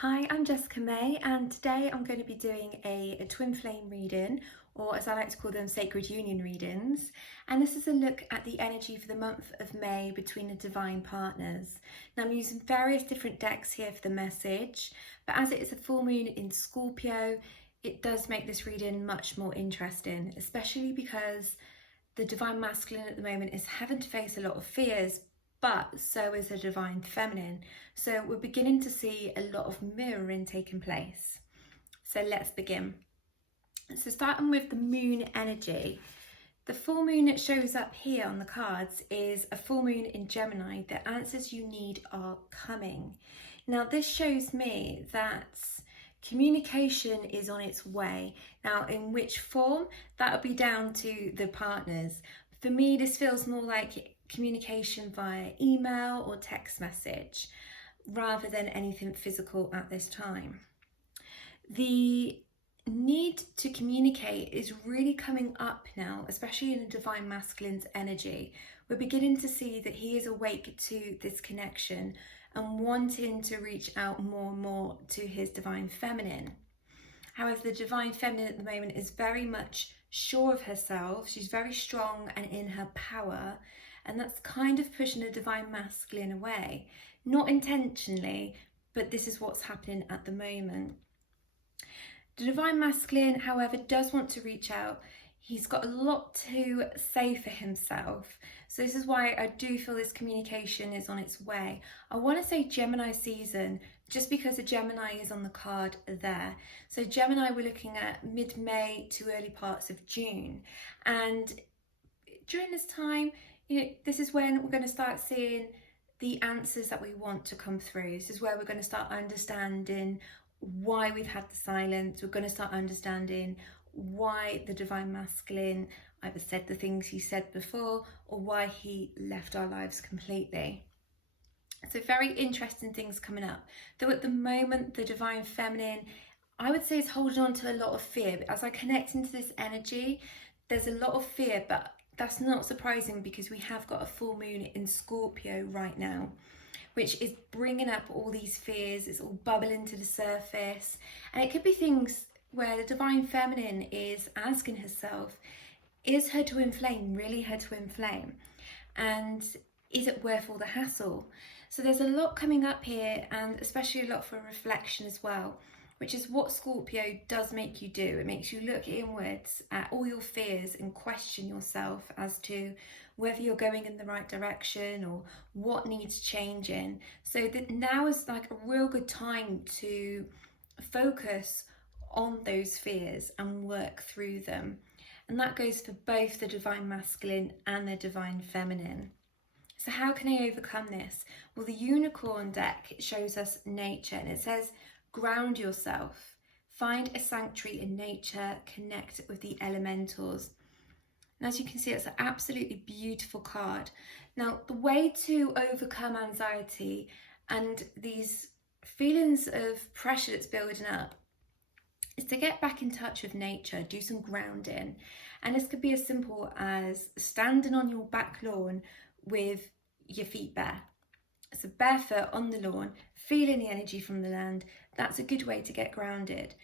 Hi, I'm Jessica May, and today I'm going to be doing a twin flame reading, or as I like to call them, sacred union readings. And this is a look at the energy for the month of May between the divine partners. Now, I'm using various different decks here for the message, but as it is a full moon in Scorpio, it does make this reading much more interesting, especially because the divine masculine at the moment is having to face a lot of fears, but so is the divine feminine. So we're beginning to see a lot of mirroring taking place. So let's begin. So starting with the moon energy, the full moon that shows up here on the cards is a full moon in Gemini. The answers you need are coming. Now this shows me that communication is on its way. Now in which form, that would be down to the partners. For me, this feels more like communication via email or text message rather than anything physical at this time. The need to communicate is really coming up now, especially in the divine masculine's energy. We're beginning to see that he is awake to this connection and wanting to reach out more and more to his divine feminine. However, the divine feminine at the moment is very much sure of herself. She's very strong and in her power, and that's kind of pushing the divine masculine away. Not intentionally, but this is what's happening at the moment. The divine masculine, however, does want to reach out. He's got a lot to say for himself. So this is why I do feel this communication is on its way. I want to say Gemini season, just because a Gemini is on the card there. So Gemini, we're looking at mid-May to early parts of June. And during this time, this is when we're going to start seeing the answers that we want to come through. This is where we're going to start understanding why we've had the silence. We're going to start understanding why the divine masculine either said the things he said before or why he left our lives completely. So very interesting things coming up. Though at the moment, the divine feminine, I would say, is holding on to a lot of fear. But as I connect into this energy, there's a lot of fear, but that's not surprising because we have got a full moon in Scorpio right now, which is bringing up all these fears. It's all bubbling to the surface. And it could be things where the divine feminine is asking herself, is her twin flame really her twin flame? And is it worth all the hassle? So there's a lot coming up here, and especially a lot for reflection as well, which is what Scorpio does make you do. It makes you look inwards at all your fears and question yourself as to whether you're going in the right direction or what needs changing. So that now is like a real good time to focus on those fears and work through them. And that goes for both the divine masculine and the divine feminine. So how can I overcome this? Well, the unicorn deck shows us nature, and it says, ground yourself, find a sanctuary in nature, connect with the elementals. And as you can see, it's an absolutely beautiful card. Now, the way to overcome anxiety and these feelings of pressure that's building up is to get back in touch with nature, do some grounding. And this could be as simple as standing on your back lawn with your feet bare. So barefoot on the lawn, feeling the energy from the land. That's a good way to get grounded.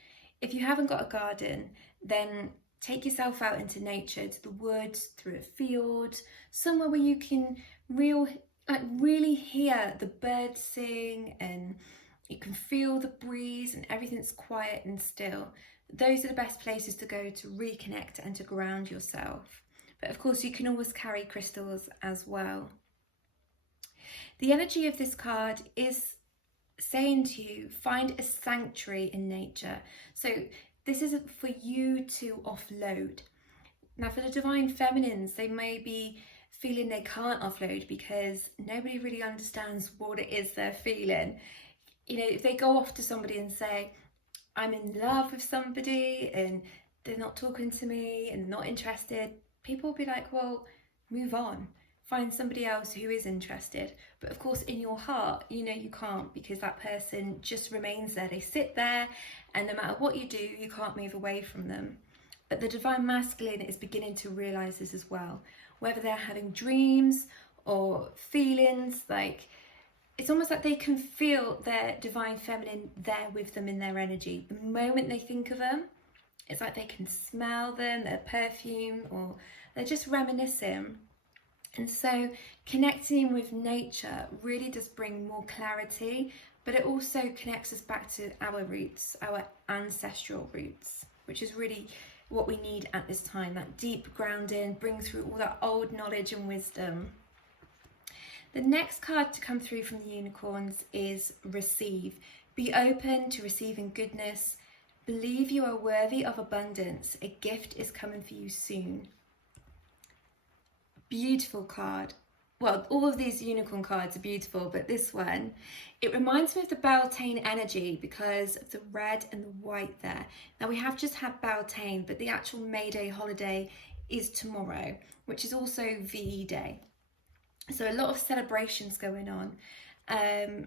If you haven't got a garden, then take yourself out into nature, to the woods, through a field, somewhere where you can really hear the birds sing and you can feel the breeze and everything's quiet and still. Those are the best places to go to reconnect and to ground yourself. But of course, you can always carry crystals as well. The energy of this card is saying to you, find a sanctuary in nature. So this is for you to offload. Now for the divine feminines, they may be feeling they can't offload because nobody really understands what it is they're feeling. If they go off to somebody and say, I'm in love with somebody and they're not talking to me and not interested, people will be like, well, move on. Find somebody else who is interested. But of course, in your heart, you can't, because that person just remains there. They sit there, and no matter what you do, you can't move away from them. But the divine masculine is beginning to realize this as well. Whether they're having dreams or feelings like it's almost like they can feel their divine feminine there with them in their energy. The moment they think of them, it's like they can smell them, their perfume, or they're just reminiscing. And so connecting with nature really does bring more clarity, but it also connects us back to our roots, our ancestral roots, which is really what we need at this time. That deep grounding, bring through all that old knowledge and wisdom. The next card to come through from the unicorns is receive. Be open to receiving goodness. Believe you are worthy of abundance. A gift is coming for you soon. Beautiful card. Well, all of these unicorn cards are beautiful, but this one, it reminds me of the Beltane energy because of the red and the white there. Now we have just had Beltane, but the actual May Day holiday is tomorrow, which is also VE Day. So a lot of celebrations going on. And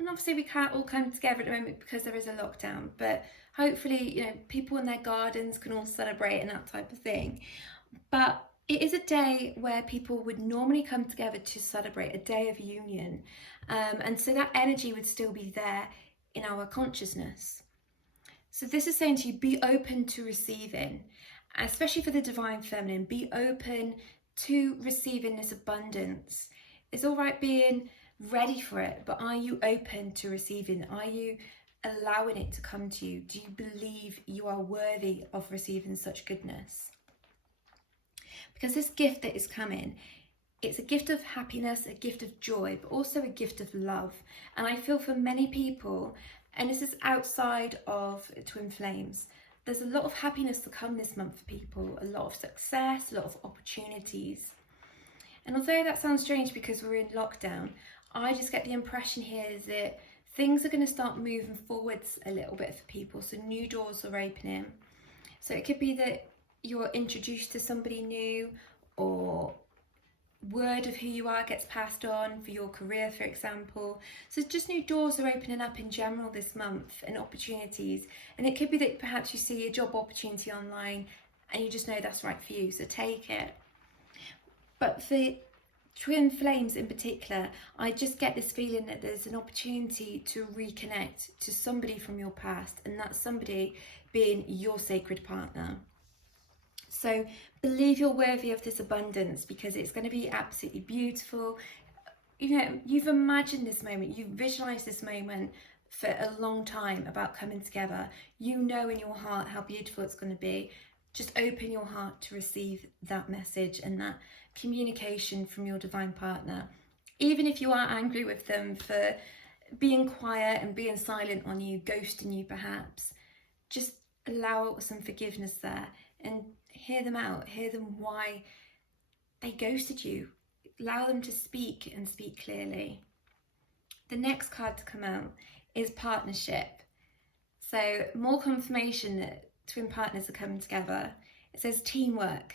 obviously we can't all come together at the moment because there is a lockdown, but hopefully, people in their gardens can all celebrate and that type of thing. But it is a day where people would normally come together to celebrate, a day of union. And so that energy would still be there in our consciousness. So this is saying to you, be open to receiving, especially for the divine feminine, be open to receiving this abundance. It's all right being ready for it, but are you open to receiving? Are you allowing it to come to you? Do you believe you are worthy of receiving such goodness? Because this gift that is coming, it's a gift of happiness, a gift of joy, but also a gift of love. And I feel for many people, and this is outside of Twin Flames, there's a lot of happiness to come this month for people, a lot of success, a lot of opportunities. And although that sounds strange because we're in lockdown, I just get the impression here that things are going to start moving forwards a little bit for people. So new doors are opening. So it could be that you're introduced to somebody new, or word of who you are gets passed on for your career, for example. So just new doors are opening up in general this month and opportunities. And it could be that perhaps you see a job opportunity online and you just know that's right for you, so take it. But for Twin Flames in particular, I just get this feeling that there's an opportunity to reconnect to somebody from your past, and that somebody being your sacred partner. So believe you're worthy of this abundance because it's going to be absolutely beautiful. You've imagined this moment, you've visualized this moment for a long time about coming together. You know in your heart how beautiful it's going to be. Just open your heart to receive that message and that communication from your divine partner. Even if you are angry with them for being quiet and being silent on you, ghosting you perhaps, just allow some forgiveness there and hear them out, hear them why they ghosted you. Allow them to speak and speak clearly. The next card to come out is partnership. So more confirmation that twin partners are coming together. It says teamwork.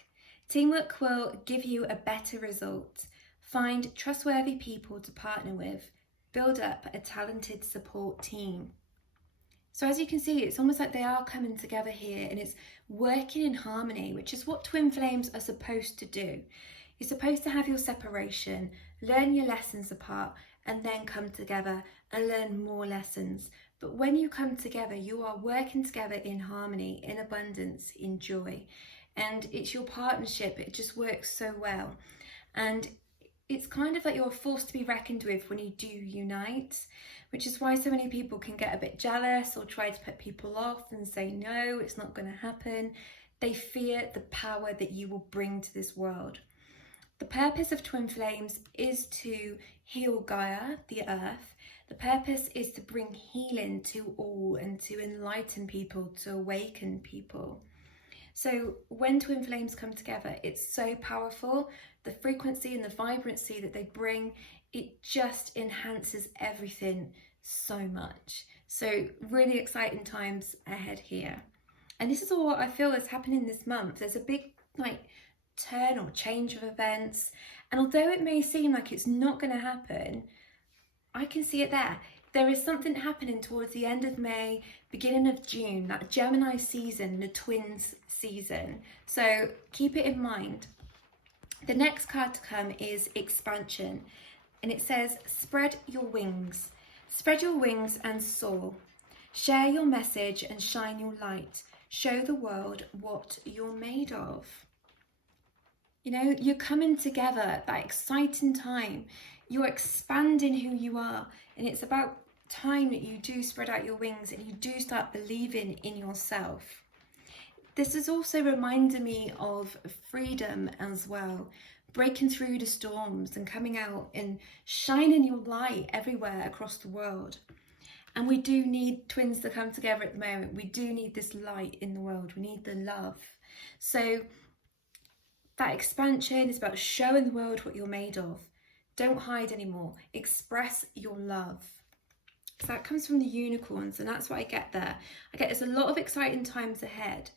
Teamwork will give you a better result. Find trustworthy people to partner with. Build up a talented support team. So as you can see, it's almost like they are coming together here and it's working in harmony, which is what twin flames are supposed to do. You're supposed to have your separation, learn your lessons apart, and then come together and learn more lessons. But when you come together, you are working together in harmony, in abundance, in joy. And it's your partnership, it just works so well. And it's kind of like you're a force to be reckoned with when you do unite, which is why so many people can get a bit jealous or try to put people off and say, no, it's not going to happen. They fear the power that you will bring to this world. The purpose of Twin Flames is to heal Gaia, the earth. The purpose is to bring healing to all and to enlighten people, to awaken people. So when Twin Flames come together, it's so powerful. The frequency and the vibrancy that they bring, it just enhances everything so much. So really exciting times ahead here. And this is all what I feel is happening this month. There's a big turn or change of events. And although it may seem like it's not going to happen, I can see it there. There is something happening towards the end of May, beginning of June, that Gemini season, the twins season. So keep it in mind. The next card to come is expansion. and it says, spread your wings. Spread your wings and soar. Share your message and shine your light. Show the world what you're made of. You know, you're coming together at that exciting time. You're expanding who you are, and it's about time that you do spread out your wings and you do start believing in yourself. This is also reminding me of freedom as well, breaking through the storms and coming out and shining your light everywhere across the world. And we do need twins to come together at the moment. We do need this light in the world. We need the love. So that expansion is about showing the world what you're made of. Don't hide anymore. Express your love. So that comes from the unicorns, and that's what I get there. I get there's a lot of exciting times ahead.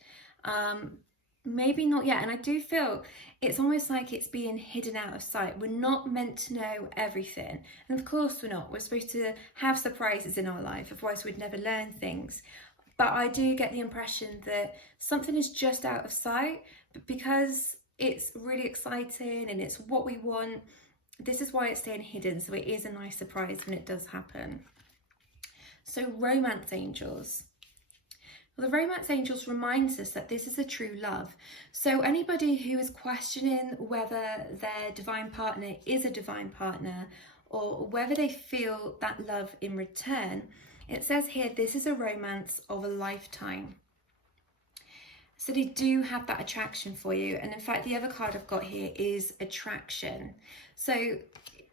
Maybe not yet, and I do feel it's almost like it's being hidden out of sight. We're not meant to know everything, and of course we're not. We're supposed to have surprises in our life, otherwise we'd never learn things. But I do get the impression that something is just out of sight, but because it's really exciting and it's what we want, this is why it's staying hidden, so it is a nice surprise when it does happen. So romance angels. Well, the romance angels reminds us that this is a true love. So anybody who is questioning whether their divine partner is a divine partner or whether they feel that love in return, it says here this is a romance of a lifetime. So they do have that attraction for you. And in fact, the other card I've got here is attraction. So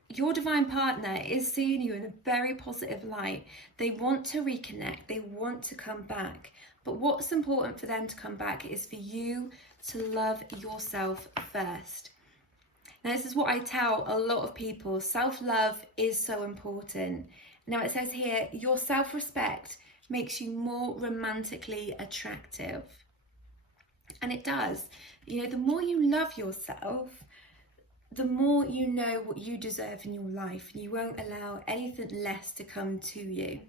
your divine partner is seeing you in a very positive light. They want to reconnect. They want to come back. But what's important for them to come back is for you to love yourself first. Now, this is what I tell a lot of people. Self-love is so important. Now, it says here, your self-respect makes you more romantically attractive. And it does. You know, the more you love yourself, the more you know what you deserve in your life, and you won't allow anything less to come to you.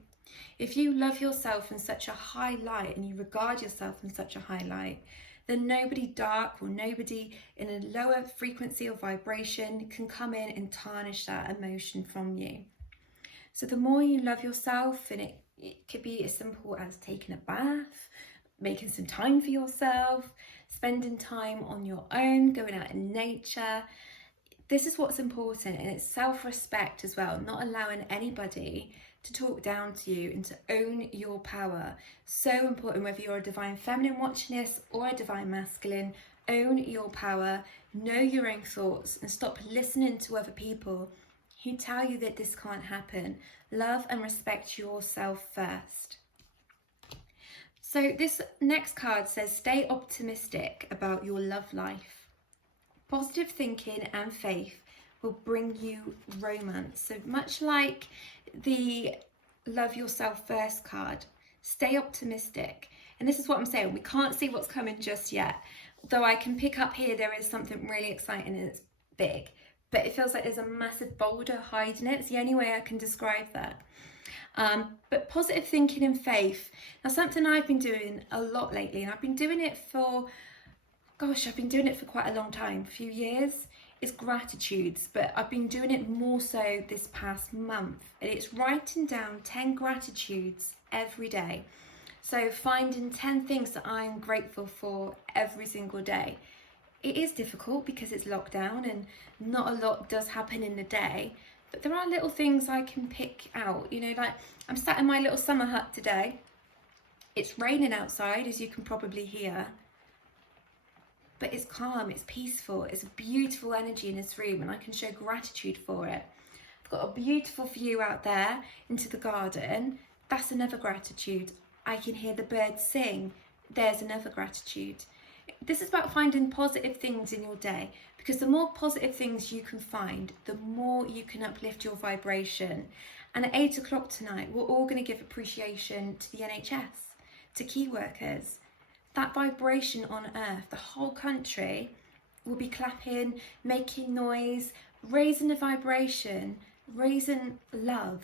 If you love yourself in such a high light and you regard yourself in such a high light, then nobody dark or nobody in a lower frequency or vibration can come in and tarnish that emotion from you. So the more you love yourself, and it could be as simple as taking a bath, making some time for yourself, spending time on your own, going out in nature. This is what's important, and it's self-respect as well, not allowing anybody to talk down to you and to own your power. So important, whether you're a divine feminine watching this or a divine masculine, own your power, know your own thoughts, and stop listening to other people who tell you that this can't happen. Love and respect yourself first. So this next card says, stay optimistic about your love life. Positive thinking and faith will bring you romance. So much like the love yourself first card, stay optimistic. And this is what I'm saying, we can't see what's coming just yet. Though I can pick up here, there is something really exciting and it's big, but it feels like there's a massive boulder hiding it. It's the only way I can describe that. But positive thinking and faith. Now, something I've been doing a lot lately, and I've been doing it for quite a long time, a few years, is gratitudes, but I've been doing it more so this past month, and it's writing down 10 gratitudes every day. So finding 10 things that I'm grateful for every single day. It is difficult because it's lockdown and not a lot does happen in the day, but there are little things I can pick out. You know, like I'm sat in my little summer hut today. It's raining outside, as you can probably hear, but it's calm, it's peaceful, it's a beautiful energy in this room, and I can show gratitude for it. I've got a beautiful view out there into the garden. That's another gratitude. I can hear the birds sing. There's another gratitude. This is about finding positive things in your day, because the more positive things you can find, the more you can uplift your vibration. And at 8 o'clock tonight, we're all going to give appreciation to the NHS, to key workers. That vibration on earth, the whole country will be clapping, making noise, raising the vibration, raising love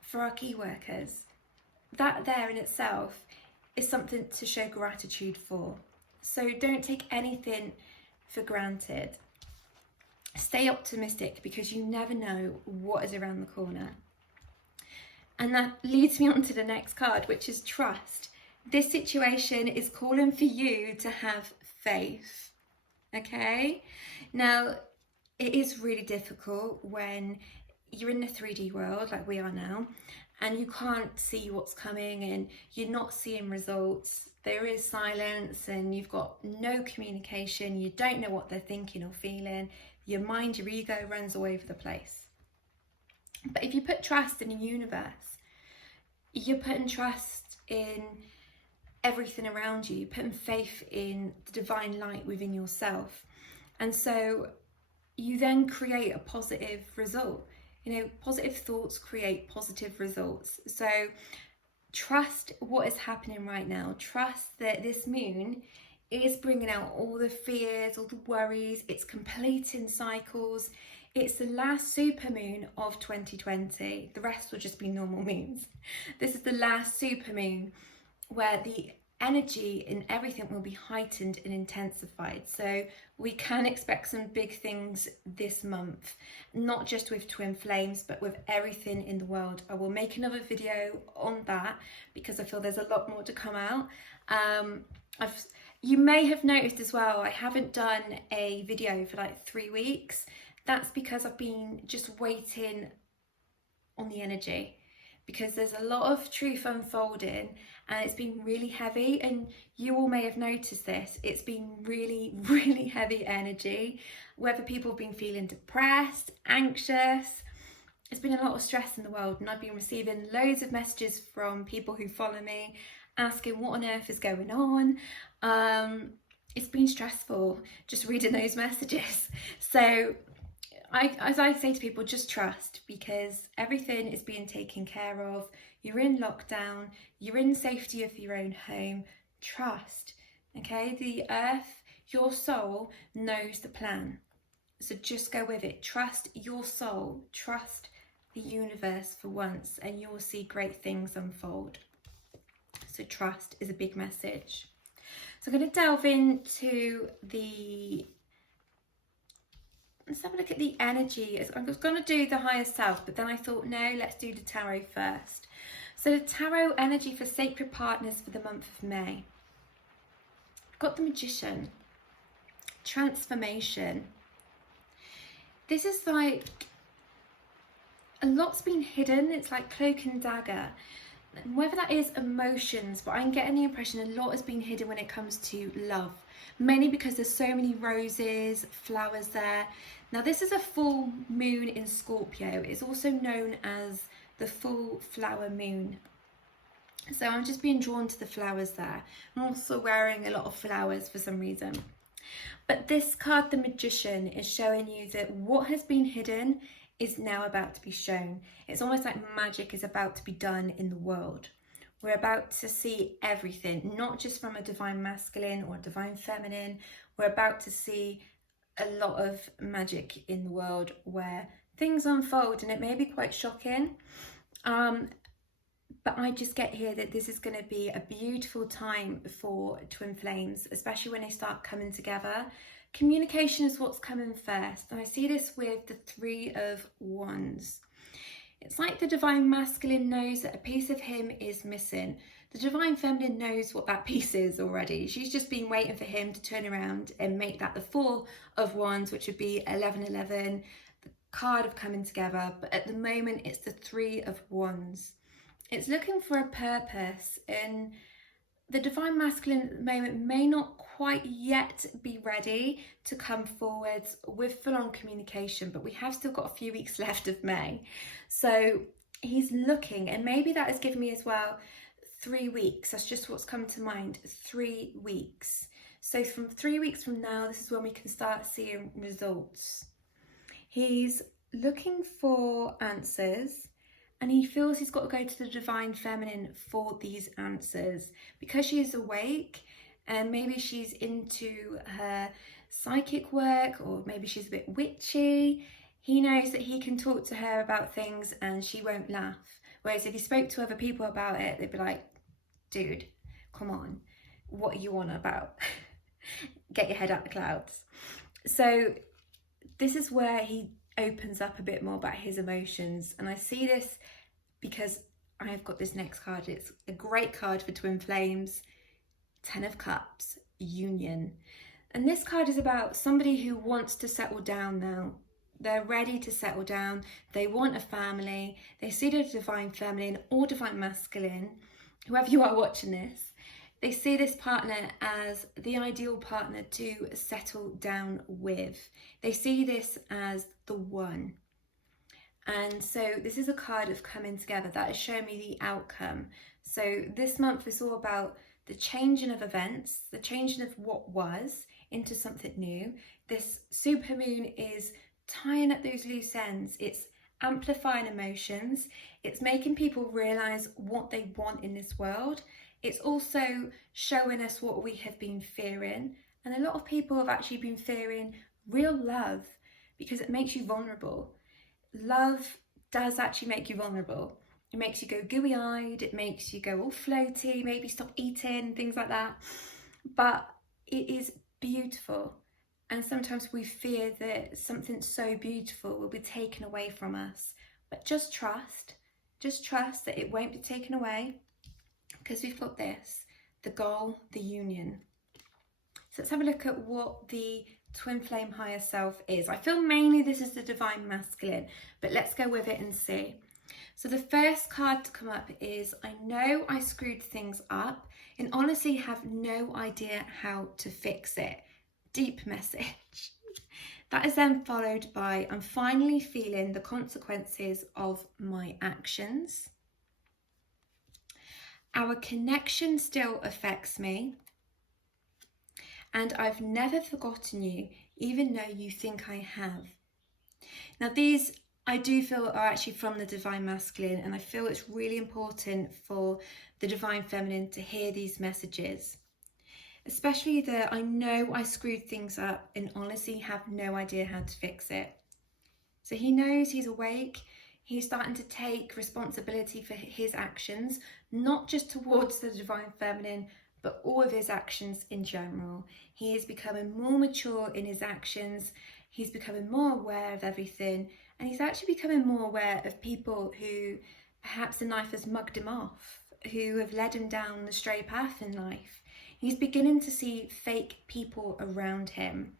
for our key workers. That there in itself is something to show gratitude for. So don't take anything for granted. stay optimistic because you never know what is around the corner. And that leads me on to the next card, which is trust. This situation is calling for you to have faith, okay? Now, it is really difficult when you're in the 3D world like we are now, and you can't see what's coming and you're not seeing results. There is silence and you've got no communication. You don't know what they're thinking or feeling. Your mind, your ego runs all over the place. But if you put trust in the universe, you're putting trust in everything around you. You're putting faith in the divine light within yourself. And so you then create a positive result. You know, positive thoughts create positive results. So trust what is happening right now. Trust that this moon is bringing out all the fears, all the worries. It's completing cycles. It's the last super moon of 2020. The rest will just be normal moons. This is the last super moon where the energy in everything will be heightened and intensified. So we can expect some big things this month, not just with twin flames, but with everything in the world. I will make another video on that because I feel there's a lot more to come out. You may have noticed as well, I haven't done a video for like 3 weeks. That's because I've been just waiting on the energy, because there's a lot of truth unfolding and it's been really heavy, and you all may have noticed this. It's been really, really heavy energy, whether people have been feeling depressed, anxious. It's been a lot of stress in the world, and I've been receiving loads of messages from people who follow me asking what on earth is going on. It's been stressful just reading those messages. So as I say to people, just trust, because everything is being taken care of. You're in lockdown, you're in safety of your own home. Trust, okay? The earth, your soul knows the plan. So just go with it. Trust your soul, trust the universe for once, and you will see great things unfold. So trust is a big message. So I'm going to delve into let's have a look at the energy. I was going to do the higher self, but then I thought, no, let's do the tarot first. So the tarot energy for sacred partners for the month of May. I've got the Magician, transformation. This is like, a lot's been hidden. It's like cloak and dagger. Whether that is emotions, but I'm getting the impression a lot has been hidden when it comes to love. Mainly because there's so many roses, flowers there. Now this is a full moon in Scorpio. It's also known as the full flower moon. So I'm just being drawn to the flowers there. I'm also wearing a lot of flowers for some reason. But this card, the Magician, is showing you that what has been hidden is now about to be shown. It's almost like magic is about to be done in the world. We're about to see everything, not just from a divine masculine or a divine feminine. We're about to see a lot of magic in the world where things unfold, and it may be quite shocking. But I just get here that this is going to be a beautiful time for twin flames, especially when they start coming together. Communication is what's coming first. And I see this with the 3 of Wands. It's like the divine masculine knows that a piece of him is missing. The divine feminine knows what that piece is already. She's just been waiting for him to turn around and make that the 4 of Wands, which would be 1111, the card of coming together. But at the moment, it's the 3 of Wands. It's looking for a purpose, and the divine masculine at the moment may not quite yet be ready to come forwards with full-on communication, but we have still got a few weeks left of May. So he's looking, and maybe that has given me as well 3 weeks. That's just what's come to mind, 3 weeks. So from 3 weeks from now, this is when we can start seeing results. He's looking for answers, and he feels he's got to go to the divine feminine for these answers, because she is awake, and maybe she's into her psychic work, or maybe she's a bit witchy. He knows that he can talk to her about things and she won't laugh. Whereas if he spoke to other people about it, they'd be like, dude, come on, what are you on about? Get your head out the clouds. So this is where he opens up a bit more about his emotions. And I see this because I've got this next card. It's a great card for twin flames. 10 of Cups, union. And this card is about somebody who wants to settle down now. They're ready to settle down. They want a family. They see the divine feminine or divine masculine, whoever you are watching this. They see this partner as the ideal partner to settle down with. They see this as the one. And so this is a card of coming together that is showing me the outcome. So this month is all about the changing of events, the changing of what was into something new. This super moon is tying up those loose ends. It's amplifying emotions. It's making people realize what they want in this world. It's also showing us what we have been fearing. And a lot of people have actually been fearing real love because it makes you vulnerable. Love does actually make you vulnerable. It makes you go gooey-eyed, it makes you go all floaty, maybe stop eating, things like that. But it is beautiful. And sometimes we fear that something so beautiful will be taken away from us. But just trust that it won't be taken away, because we've got this, the goal, the union. So let's have a look at what the twin flame higher self is. I feel mainly this is the divine masculine, but let's go with it and see. So the first card to come up is, I know I screwed things up and honestly have no idea how to fix it. Deep message. That is then followed by, I'm finally feeling the consequences of my actions. Our connection still affects me. And I've never forgotten you, even though you think I have. Now these, I do feel, are actually from the divine masculine, and I feel it's really important for the divine feminine to hear these messages. Especially the, I know I screwed things up and honestly have no idea how to fix it. So he knows, he's awake, he's starting to take responsibility for his actions, not just towards the divine feminine, but all of his actions in general. He is becoming more mature in his actions, he's becoming more aware of everything, and he's actually becoming more aware of people who perhaps in life has mugged him off, who have led him down the stray path in life. He's beginning to see fake people around him.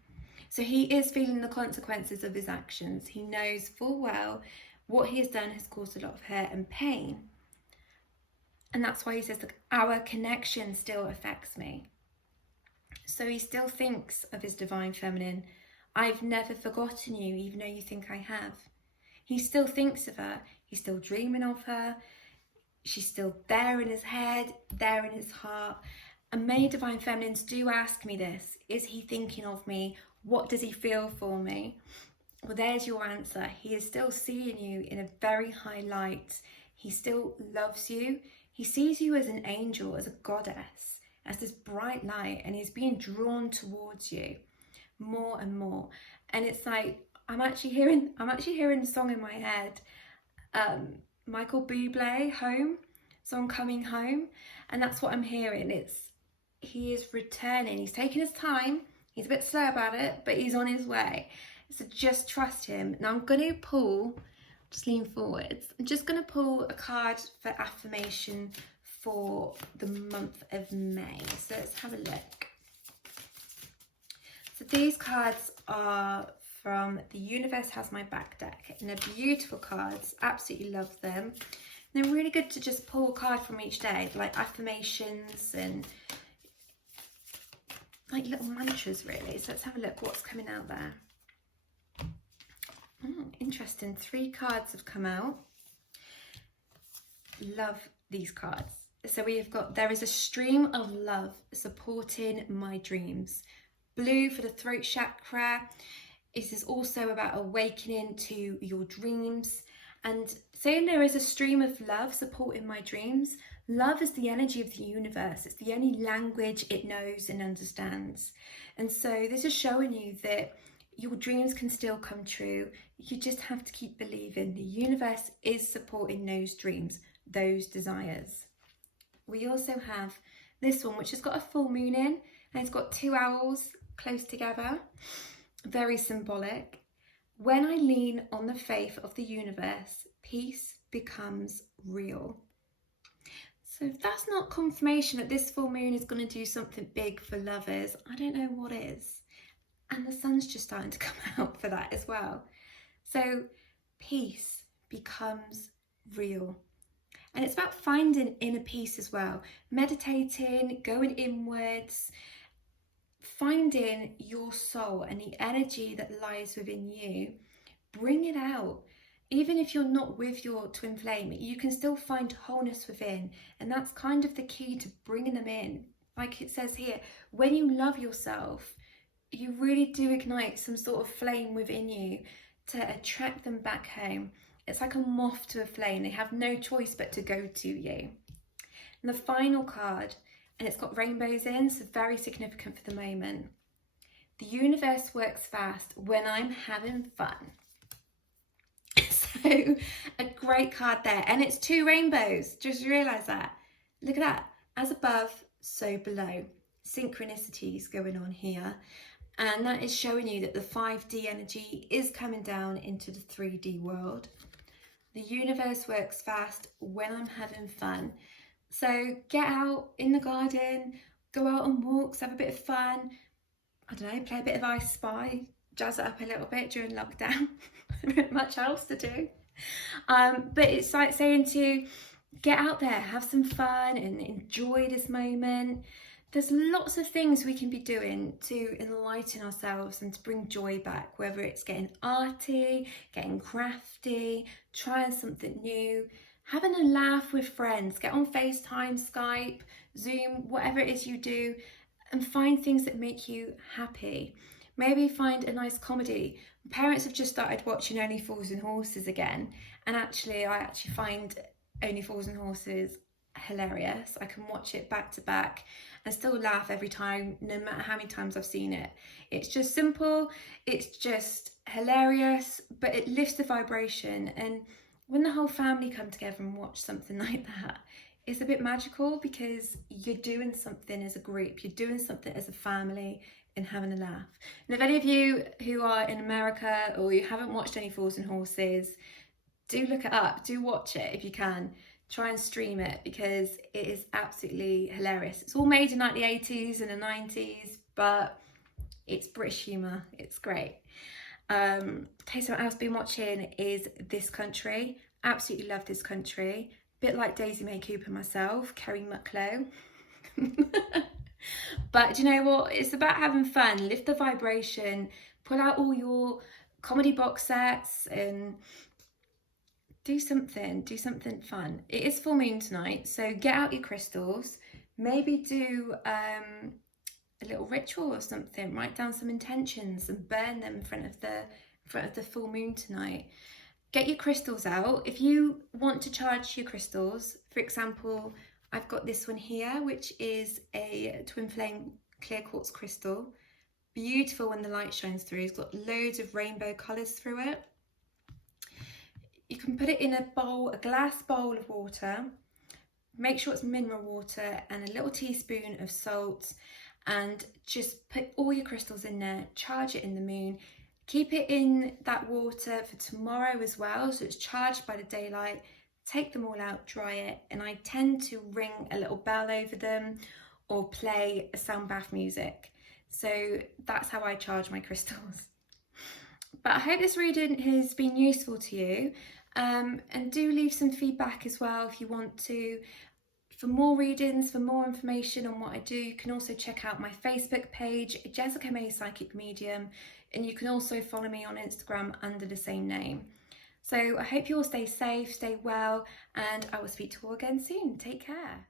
So he is feeling the consequences of his actions. He knows full well what he has done has caused a lot of hurt and pain. And that's why he says, look, our connection still affects me. So he still thinks of his divine feminine. I've never forgotten you, even though you think I have. He still thinks of her. He's still dreaming of her. She's still there in his head, there in his heart. And many divine feminines do ask me this. Is he thinking of me? What does he feel for me? Well, there's your answer. He is still seeing you in a very high light. He still loves you. He sees you as an angel, as a goddess, as this bright light, and he's being drawn towards you more and more. And it's like, I'm actually hearing a song in my head. Michael Bublé, Home, song Coming Home. And that's what I'm hearing. He is returning. He's taking his time. He's a bit slow about it, but he's on his way. So just trust him. Now I'm going to pull, just lean forwards. I'm just going to pull a card for affirmation for the month of May. So let's have a look. So these cards are from the Universe Has My Back deck, and they're beautiful cards. Absolutely love them. And they're really good to just pull a card from each day, like affirmations and like little mantras really. So let's have a look what's coming out there. Interesting. 3 cards have come out. Love these cards. So we have got, there is a stream of love supporting my dreams. Blue for the throat chakra. This is also about awakening to your dreams. And saying there is a stream of love supporting my dreams. Love is the energy of the universe. It's the only language it knows and understands. And so this is showing you that your dreams can still come true. You just have to keep believing. The universe is supporting those dreams, those desires. We also have this one, which has got a full moon in, and it's got 2 owls close together. Very symbolic. When I lean on the faith of the universe, peace becomes real. So if that's not confirmation that this full moon is going to do something big for lovers, I don't know what is. And the sun's just starting to come out for that as well. So peace becomes real. And it's about finding inner peace as well. Meditating, going inwards, finding your soul and the energy that lies within you. Bring it out. Even if you're not with your twin flame, you can still find wholeness within. And that's kind of the key to bringing them in. Like it says here, when you love yourself, you really do ignite some sort of flame within you to attract them back home. It's like a moth to a flame. They have no choice but to go to you. And the final card, and it's got rainbows in, so very significant for the moment. The universe works fast when I'm having fun. So a great card there, and it's 2 rainbows. Just realise that. Look at that. As above, so below. Synchronicities going on here. And that is showing you that the 5D energy is coming down into the 3D world. The universe works fast when I'm having fun. So get out in the garden, go out on walks, have a bit of fun. I don't know, play a bit of I Spy, jazz it up a little bit during lockdown. Not much else to do. But it's like saying to get out there, have some fun and enjoy this moment. There's lots of things we can be doing to enlighten ourselves and to bring joy back, whether it's getting arty, getting crafty, trying something new, having a laugh with friends, get on FaceTime, Skype, Zoom, whatever it is you do, and find things that make you happy. Maybe find a nice comedy. Parents have just started watching Only Fools and Horses again, and I find Only Fools and Horses hilarious. I can watch it back to back and still laugh every time, no matter how many times I've seen it. It's just simple, it's just hilarious, but it lifts the vibration. And when the whole family come together and watch something like that, it's a bit magical because you're doing something as a group, you're doing something as a family and having a laugh. And if any of you who are in America or you haven't watched Any Fools and Horses, do look it up, do watch it if you can. Try and stream it because it is absolutely hilarious. It's all made in like the 80s and the 90s, but it's British humour. It's great. Okay, so what else I've been watching is This Country. Absolutely love This Country. Bit like Daisy May Cooper myself, Kerry Mucklow. But do you know what? It's about having fun. Lift the vibration. Pull out all your comedy box sets and do something fun. It is full moon tonight, so get out your crystals. Maybe do a little ritual or something. Write down some intentions and burn them in front of the full moon tonight. Get your crystals out. If you want to charge your crystals, for example, I've got this one here, which is a twin flame clear quartz crystal. Beautiful when the light shines through. It's got loads of rainbow colours through it. You can put it in a glass bowl of water. Make sure it's mineral water and a little teaspoon of salt, and just put all your crystals in there, charge it in the moon. Keep it in that water for tomorrow as well, so it's charged by the daylight. Take them all out, dry it, and I tend to ring a little bell over them or play a sound bath music. So that's how I charge my crystals. But I hope this reading has been useful to you, and do leave some feedback as well if you want to. For more readings, for more information on what I do, you can also check out my Facebook page, Jessica May Psychic Medium, and you can also follow me on Instagram under the same name. So I hope you all stay safe, stay well, and I will speak to you all again soon. Take care.